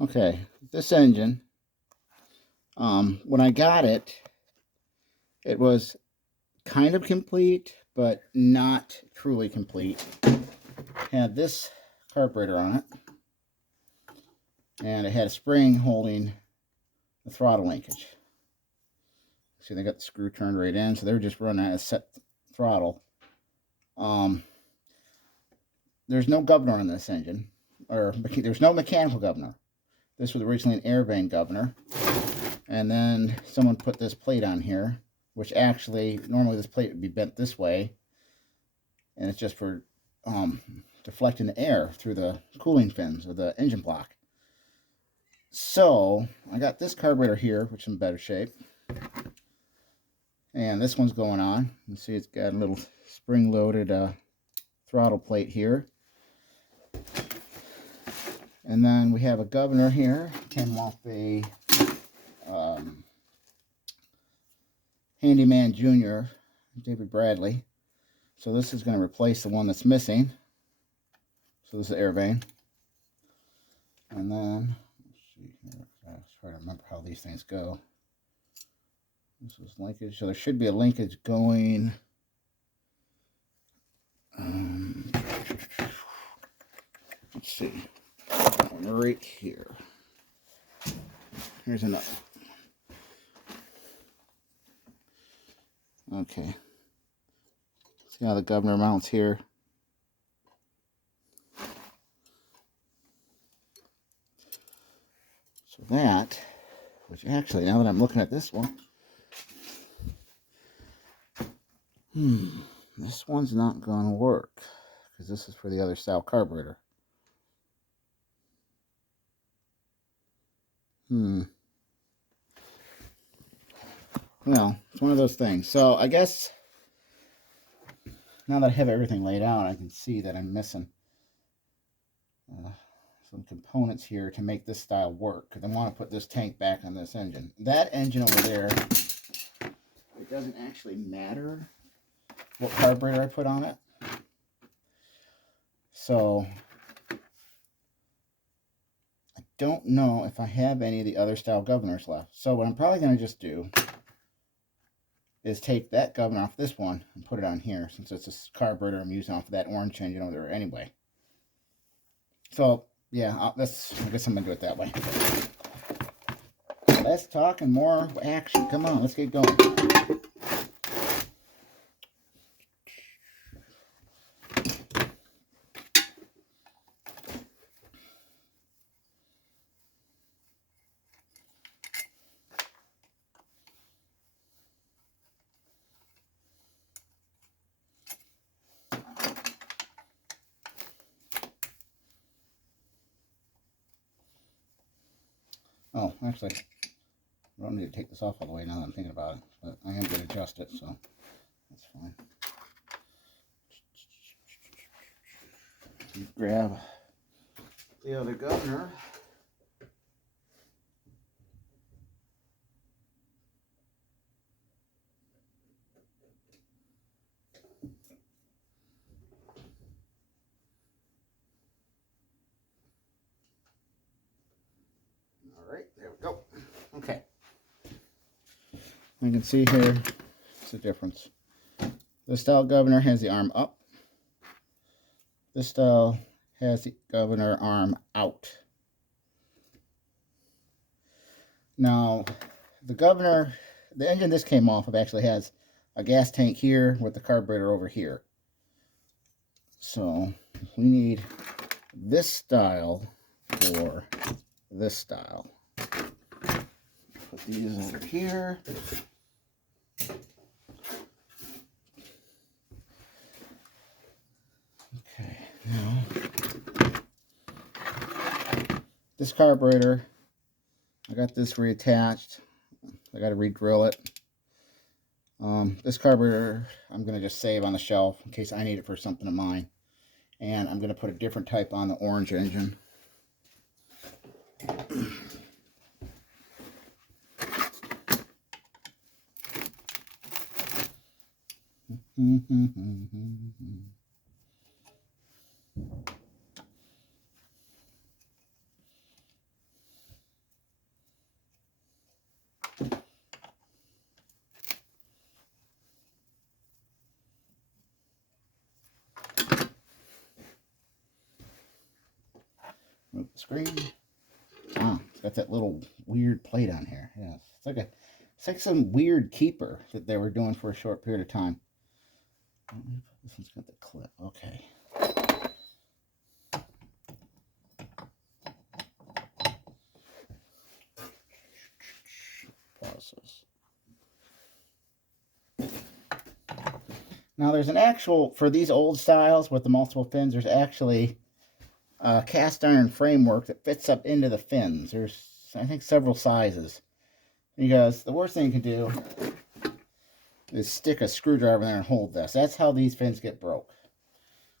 Okay, this engine, when I got it, it was kind of complete, but not truly complete. Had this carburetor on it, and it had a spring holding the throttle linkage. See, they got the screw turned right in, so they were just running at a set throttle. There's no governor on this engine, or there's no mechanical governor. This was originally an air vane governor, and then someone put this plate on here, which actually, normally this plate would be bent this way, and it's just for deflecting the air through the cooling fins of the engine block. So I got this carburetor here, which is in better shape, and this one's going on. You see it's got a little spring-loaded throttle plate here. And then we have a governor here, came off a Handyman Junior, David Bradley. So this is going to replace the one that's missing. So this is air vane. And then, let's see here, I'll try to remember how these things go. This is linkage, so there should be a linkage going. Let's see, right here. Here's another. Okay. See how the governor mounts here? So that, which actually, now that I'm looking at this one, this one's not going to work because this is for the other style carburetor. Well, it's one of those things. So I guess now that I have everything laid out, I can see that I'm missing some components here to make this style work, because I want to put this tank back on this engine. That engine over there, it doesn't actually matter what carburetor I put on it. So I don't know if I have any of the other style governors left. So what I'm probably going to just do is take that governor off this one and put it on here, since it's a carburetor I'm using off of that orange engine over there anyway. So yeah, I guess I'm gonna do it that way. Less talk and more action. Come on, let's get going. Oh, actually, I don't need to take this off all the way now that I'm thinking about it, but I am going to adjust it, so that's fine. Grab the other governor. All right, there we go. Okay. You can see here, it's the difference. This style governor has the arm up. This style has the governor arm out. Now, the governor, the engine this came off of actually has a gas tank here with the carburetor over here. So we need this style for this style. Put these over here. Okay, now this carburetor, I got this reattached. I got to re-drill it. This carburetor I'm going to just save on the shelf in case I need it for something of mine. And I'm going to put a different type on the orange engine. Move the screen. Ah, it's got that little weird plate on here. Yeah, it's like some weird keeper that they were doing for a short period of time. This one's got the clip. Okay. Process. Now there's an actual, for these old styles with the multiple fins, there's actually a cast iron framework that fits up into the fins. There's, I think, several sizes. Because the worst thing you can do is stick a screwdriver in there and hold this. That's how these fins get broke.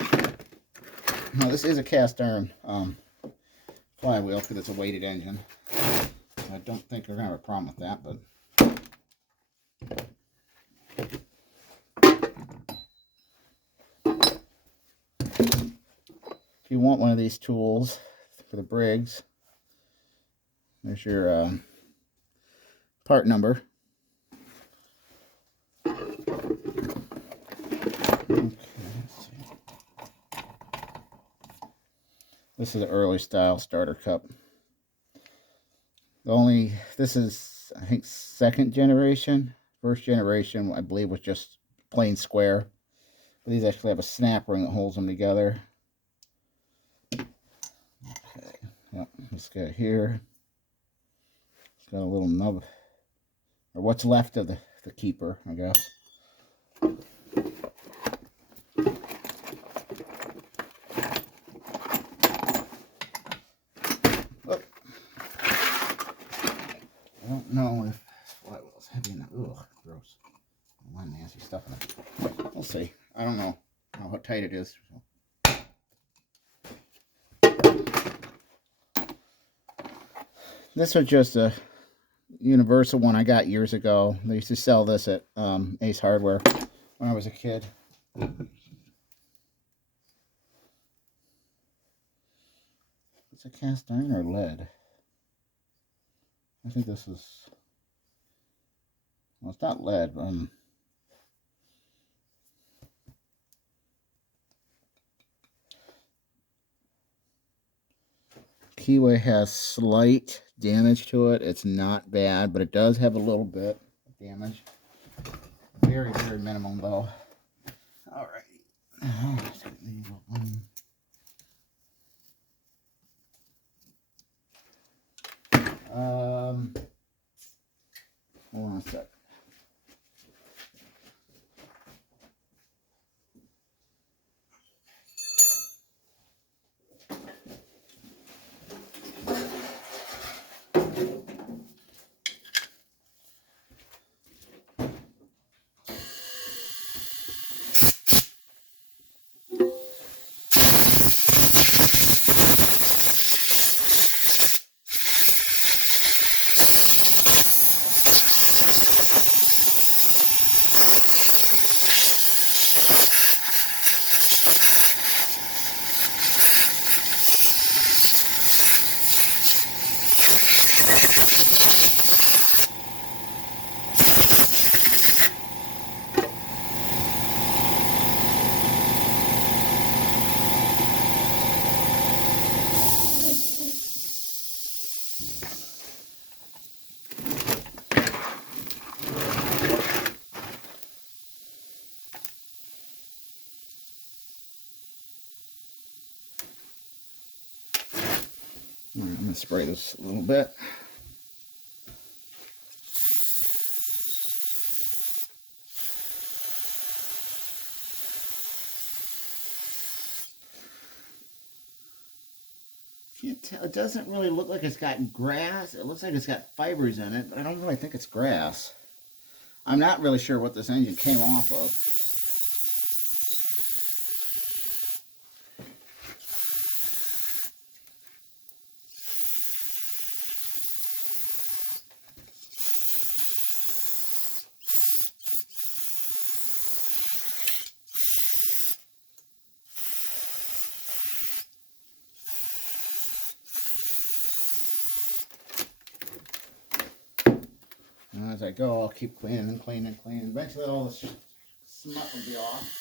Now this is a cast iron flywheel because it's a weighted engine. I don't think we're going to have a problem with that, but if you want one of these tools for the Briggs, there's your part number. Okay, this is an early style starter cup. This is, I think, second generation. First generation, I believe, was just plain square. But these actually have a snap ring that holds them together. Okay, well, this guy here, it's got a little nub, or what's left of the keeper, I guess. I don't know if this flywheel's heavy enough. Ugh, gross. A lot of nasty stuff in it. We'll see. I don't know how tight it is. This was just a universal one I got years ago. They used to sell this at Ace Hardware when I was a kid. It's a cast iron or lead? I think this is, well, it's not lead, but keyway has slight damage to it. It's not bad, but it does have a little bit of damage. Very, very minimum though. All right. Hold on a sec. All right, I'm going to spray this a little bit. Can't tell. It doesn't really look like it's got grass. It looks like it's got fibers in it, but I don't really think it's grass. I'm not really sure what this engine came off of. And as I go, I'll keep cleaning and cleaning and cleaning. Eventually all the smut will be off.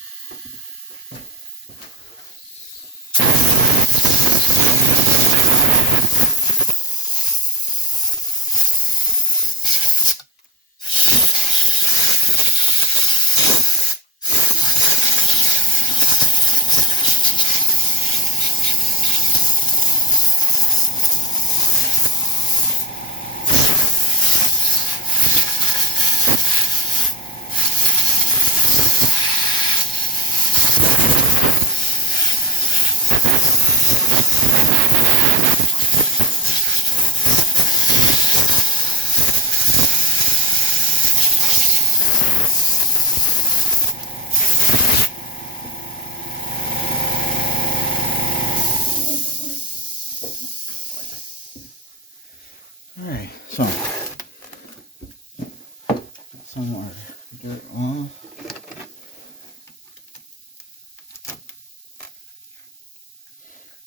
Alright, so some more dirt off.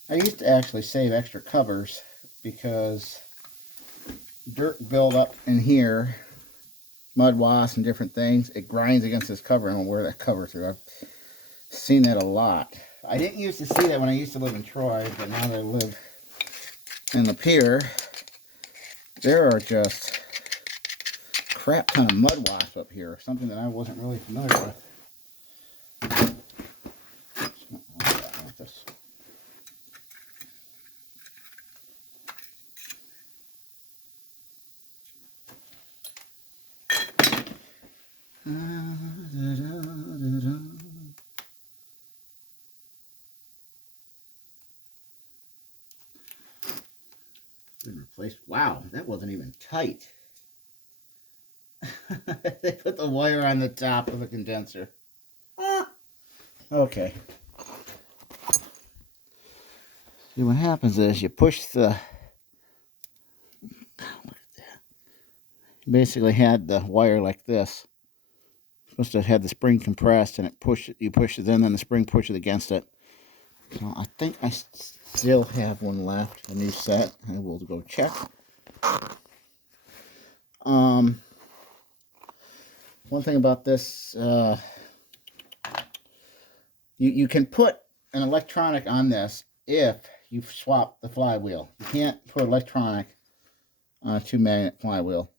I used to actually save extra covers because dirt build up in here, mud wasps and different things. It grinds against this cover and will wear that cover through. I've seen that a lot. I didn't used to see that when I used to live in Troy, but now that I live in the pier, there are just crap ton of mud wasps up here, something that I wasn't really familiar with. Been replaced. Wow, that wasn't even tight. They put the wire on the top of the condenser. Okay. See, what happens is you push the. Look at that. You basically had the wire like this. Supposed to have had the spring compressed, and you push it in, then the spring pushes against it. So I think I still have one left, a new set. I will go check. One thing about this, you can put an electronic on this if you swap the flywheel. You can't put electronic on a 2-magnet flywheel.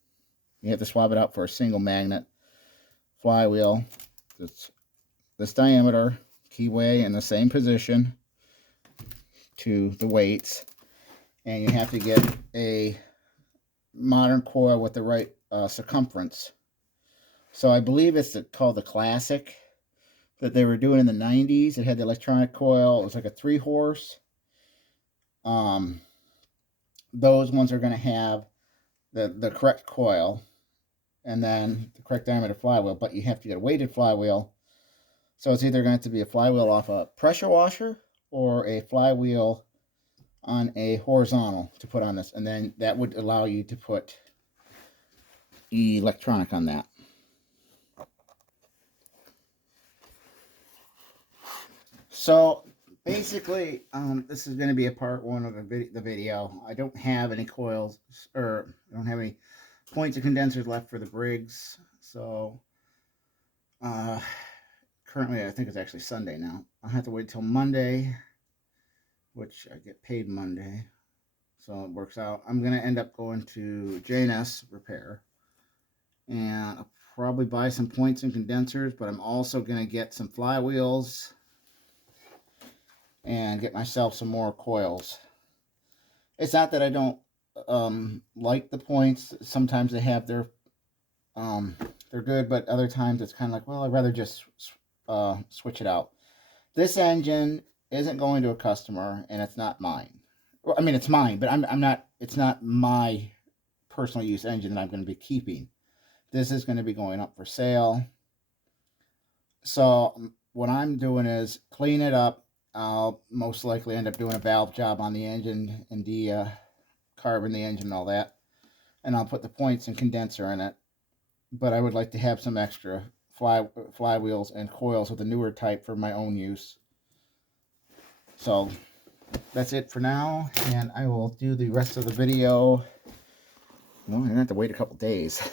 You have to swap it out for a single magnet flywheel. It's this diameter, keyway in the same position to the weights, and you have to get a modern coil with the right circumference. So I believe it's called the Classic that they were doing in the 90s. It had the electronic coil. It was like a 3-horse. Those ones are going to have the correct coil and then the correct diameter flywheel, but you have to get a weighted flywheel. So it's either going to be a flywheel off a pressure washer or a flywheel on a horizontal to put on this, and then that would allow you to put electronic on that. So basically, this is going to be a part 1 of the video. I don't have any coils, or I don't have any points of condensers left for the Briggs. So currently, I think it's actually Sunday now. I'll have to wait till Monday, which I get paid Monday. So it works out. I'm going to end up going to J&S Repair, and I'll probably buy some points and condensers, but I'm also going to get some flywheels and get myself some more coils. It's not that I don't like the points. Sometimes they have they're good, but other times it's kind of like, well, I'd rather just switch it out. This engine isn't going to a customer, and it's not mine. Well, I mean, it's mine, but I'm not. It's not my personal use engine that I'm going to be keeping. This is going to be going up for sale. So what I'm doing is clean it up. I'll most likely end up doing a valve job on the engine and carbon the engine and all that. And I'll put the points and condenser in it. But I would like to have some extra flywheels and coils with a newer type for my own use. So that's it for now. And I will do the rest of the video. Well, I'm going to have to wait a couple days.